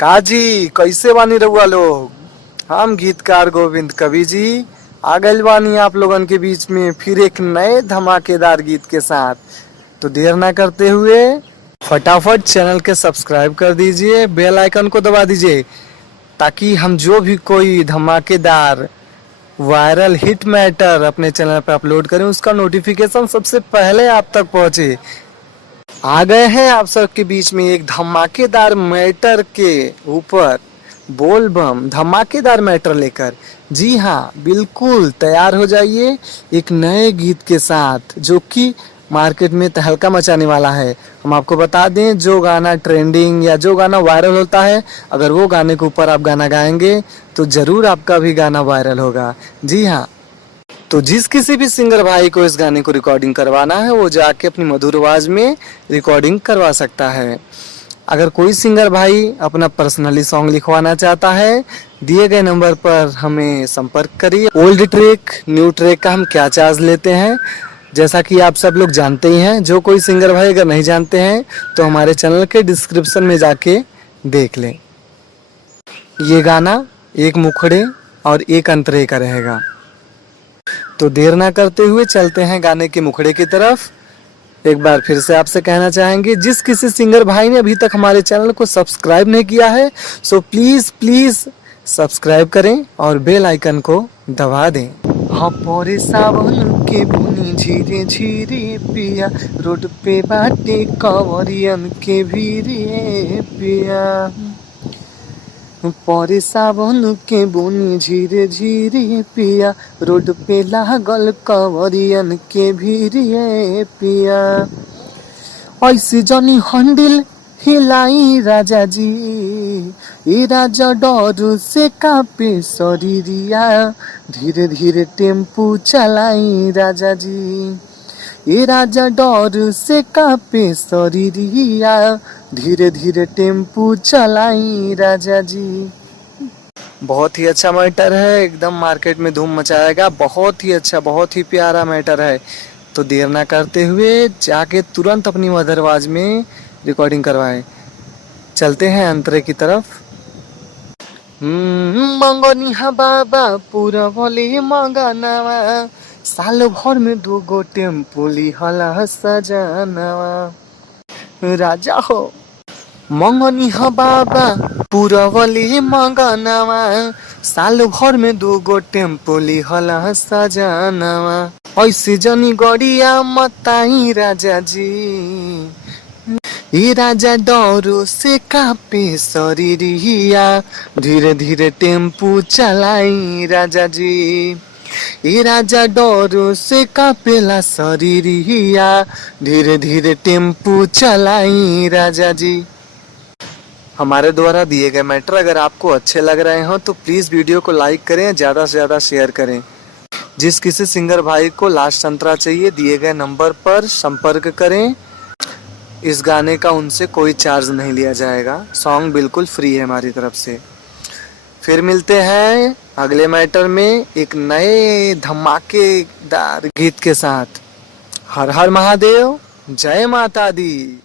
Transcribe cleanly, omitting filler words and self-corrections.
काजी कैसे बानी रहुआ लोग। हम गीतकार गोविंद कवि जी आ गइल बानी आप लोगन के बीच में फिर एक नए धमाकेदार गीत के साथ। तो देर ना करते हुए फटाफट चैनल के सब्सक्राइब कर दीजिए, बेल आइकन को दबा दीजिए ताकि हम जो भी कोई धमाकेदार वायरल हिट मैटर अपने चैनल पर अपलोड करें उसका नोटिफिकेशन सबसे पहले आप तक पहुंचे। आ गए हैं आप सबके बीच में एक धमाकेदार मैटर के ऊपर, बोल बम धमाकेदार मैटर लेकर। जी हाँ, बिल्कुल तैयार हो जाइए एक नए गीत के साथ जो कि मार्केट में तहलका मचाने वाला है। हम आपको बता दें, जो गाना ट्रेंडिंग या जो गाना वायरल होता है, अगर वो गाने के ऊपर आप गाना गाएंगे तो जरूर आपका भी गाना वायरल होगा। जी हाँ, तो जिस किसी भी सिंगर भाई को इस गाने को रिकॉर्डिंग करवाना है वो जाके अपनी मधुर आवाज में रिकॉर्डिंग करवा सकता है। अगर कोई सिंगर भाई अपना पर्सनली सॉन्ग लिखवाना चाहता है, दिए गए नंबर पर हमें संपर्क करिए। ओल्ड ट्रैक न्यू ट्रैक का हम क्या चार्ज लेते हैं जैसा कि आप सब लोग जानते ही हैं। जो कोई सिंगर भाई अगर नहीं जानते हैं तो हमारे चैनल के डिस्क्रिप्शन में जाके देख लें। ये गाना एक मुखड़े और एक अंतरे का रहेगा। तो देर ना करते हुए चलते हैं गाने के मुखड़े की तरफ। एक बार फिर से आपसे कहना चाहेंगे, जिस किसी सिंगर भाई ने अभी तक हमारे चैनल को सब्सक्राइब नहीं किया है सो प्लीज प्लीज सब्सक्राइब करें और बेल आइकन को दबा दें। हाँ, पोरे सावन के बुनी झीरे झीरे पिया, रोड पे बाटे कंवरियन के भीरे पिया। पोरे सावन के बुनी झीरे झीरे पिया, रोड पे लागल कंवरियन के भीरे पिया। ऐसे जनी हंडिल हिलाई राजा जी, ए राजा डर से कापे शरीरिया, धीरे धीरे टेम्पू चलाई राजा जी। ए राजा डर से कापे शरीरिया, धीरे धीरे टेम्पू चलाई राजा जी। बहुत ही अच्छा मैटर है, एकदम मार्केट में धूम मचाएगा। बहुत ही अच्छा, बहुत ही प्यारा मैटर है। तो देर ना करते हुए जाके तुरंत अपनी मधुर आवाज में रिकॉर्डिंग करवाएं। चलते हैं अंतरे की तरफ। मंगनी हा बाबा पूरा भले मंगनावा, साल भर में 2 गो टेम्पो लिहला सजनावा। राजा हो मंगनी हा बाबा पूरा भले मंगनावा, साल भर में 2 गो टेम्पो लिहला सजनावा। ऐसे जनी गड़िया मताई राजा जी, ये राजा डरो से कापे शरीरिया, धीरे धीरे टेम्पू चलाई राजा जी। ये राजा डरो से कापेला शरीरिया, धीरे धीरे टेम्पू चलाई राजा जी। हमारे द्वारा दिए गए मैटर अगर आपको अच्छे लग रहे हो तो प्लीज वीडियो को लाइक करें, ज्यादा से ज्यादा शेयर करें। जिस किसी सिंगर भाई को लास्ट अंतरा चाहिए, दिए गए नंबर पर संपर्क करें। इस गाने का उनसे कोई चार्ज नहीं लिया जाएगा, सॉन्ग बिल्कुल फ्री है हमारी तरफ से। फिर मिलते हैं अगले मैटर में एक नए धमाकेदार गीत के साथ। हर हर महादेव, जय माता दी।